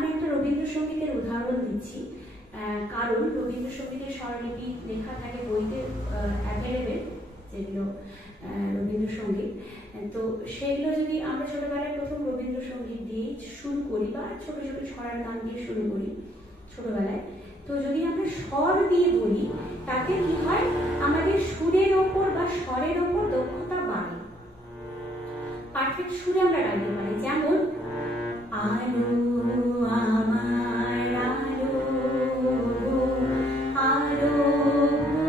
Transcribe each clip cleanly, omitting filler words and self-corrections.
আমি একটা রবীন্দ্রসঙ্গীতের উদাহরণ দিচ্ছি, কারণ রবীন্দ্রসঙ্গীতের স্বরলিপি লেখা থাকে বইতে অ্যাভেলেবেল, যেগুলো রবীন্দ্রসঙ্গীত। তো সেগুলো যদি আমরা ছোটবেলায় প্রথম রবীন্দ্রসঙ্গীত দিয়ে শুরু করি বা ছোট ছোট ছড়ার গান দিয়ে শুরু করি ছোটবেলায়, তো যদি আমরা স্বর দিয়ে বলি তাতে কি হয়, আমাদের সুরের ওপর বা স্বরের ওপর দক্ষতা বাড়ে, পারফেক্ট সুরে আমরা গাইতে পারি। যেমন আলো আমার আলো, আলো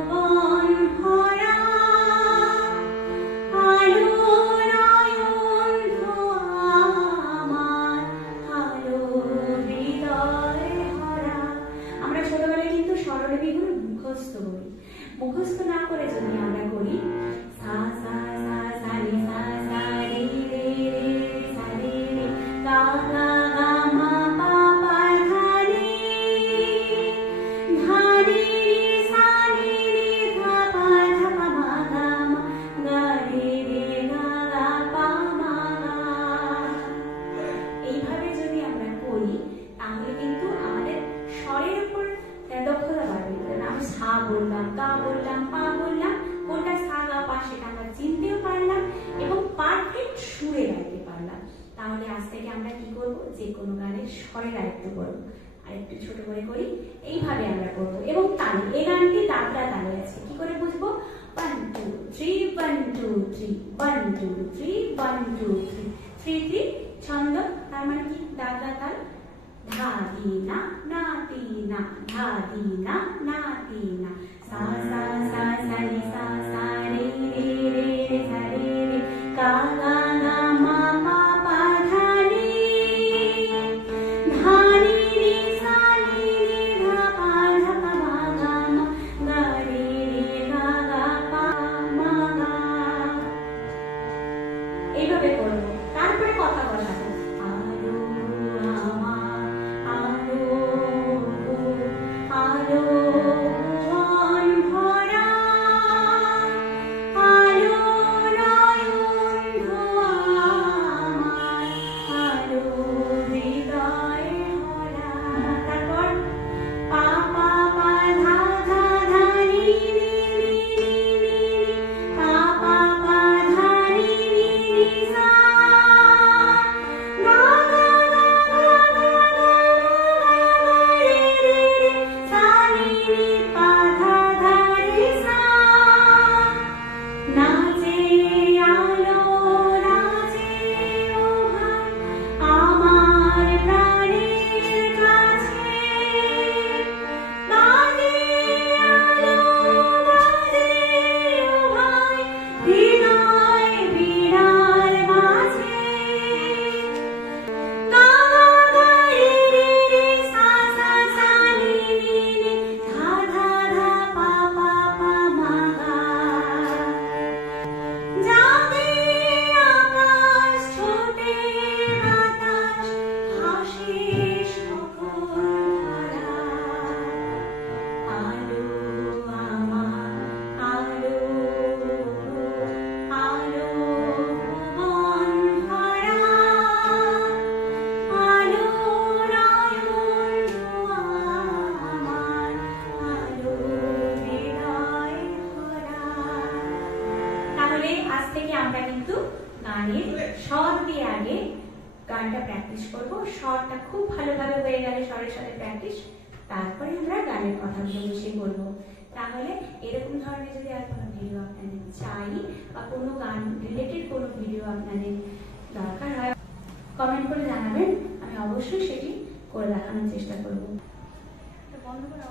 ভুবন ভরা, আলো নয়ন ধোয়া আমার, আলো হৃদয় ভরা। আমরা ছোটবেলায় কিন্তু স্বরলিপিগুলো মুখস্থ করি, মুখস্থ না করে যদি আমরা করি সা সা সা সা রে সা সা রে রে রে সা রে রে গা গা গা মা পা পা ধা রে ধা রে সা রে রে ধা পা ধা পা মা গা মা গা রে রে গা গা পা মা গা। এইভাবে যদি আমরা করি তাহলে কিন্তু আমাদের স্বরের উপর দক্ষতা বাড়বে। আমি সা বললাম, গা বললাম, পা বললাম, কোনটা সা গা পা সেটা আমরা চিনতেও পারলাম এবং পারফেক্ট সুরে গাইতে পারলাম। তাহলে আজ থেকে আমরা কি করব, যে কোনো গানের স্বরের আয়ত্ত করব। আর একটু ছোট করে করি, এইভাবে আমরা করব। এবং তালে, এই গানটি দাবড়া তালে আছে, কি করে বুঝবো? 1 2 3 1 2 3 1 2 3 1 2 3 3 3 ছন্দ, তার মানে কি দাবড়া তাল। ধা দি না না দি না, ধা দি না না দি না, সা সা সা সা রে সা সা রে রে রে রে সা রে রে গা গা গা মা পা পা ধা রে ধা রে রে সা রে রে ধা পা ধা পা মা গা মা গা রে রে গা গা পা মা গা। এইভাবে করবো, তারপরে কথা বলাবো। আলো আমার আলো, আলো ভুবন ভরা, আলো নয়ন ধোয়া আমার, আলো হৃদয় ভরা। তারপর পা পা পা ধা ধা ধা রি রি রি রি রি, পা পা পা ধা রি রি রি সা, গা গা গা গা গা গা রে রে রে সা রে রে পা ধা ধা রে সা। নাচে আলো নাচে ও ভাই আমার প্রাণের কাছে, বাজে আলো বাজে ও ভাই হৃদয় বীণার মাঝে, গা গা গা রে রে রে সা সা সা নি নি নি ধা ধা ধা পা পা পা মা গা। জাগে আকাশ ছোটে বাতাস হাসে সকল ধারা, আলো আমার আলো, আলো ভুবন ভরা, আলো নয়ন ধোয়া আমার, আলো হৃদয় ভরা। তাহলে আজ থেকে আমরা কিন্তু গানের স্বর দিয়ে আগে গানটা প্র্যাকটিস করব। স্বরটা খুব ভালোভাবে হয়ে গেলে স্বরের সাথে প্র্যাকটিস, তারপরে আমরা গানের কথাগুলো বেশি বলবো। তাহলে এরকম ধরনের যদি আর কোনো ভিডিও আপনাদের চাই বা কোনো গান রিলেটেড কোনো ভিডিও আপনাদের দরকার হয়, কমেন্ট করে জানাবেন, আমি অবশ্যই সেটি করে দেখানোর চেষ্টা করব। বন্ধ করে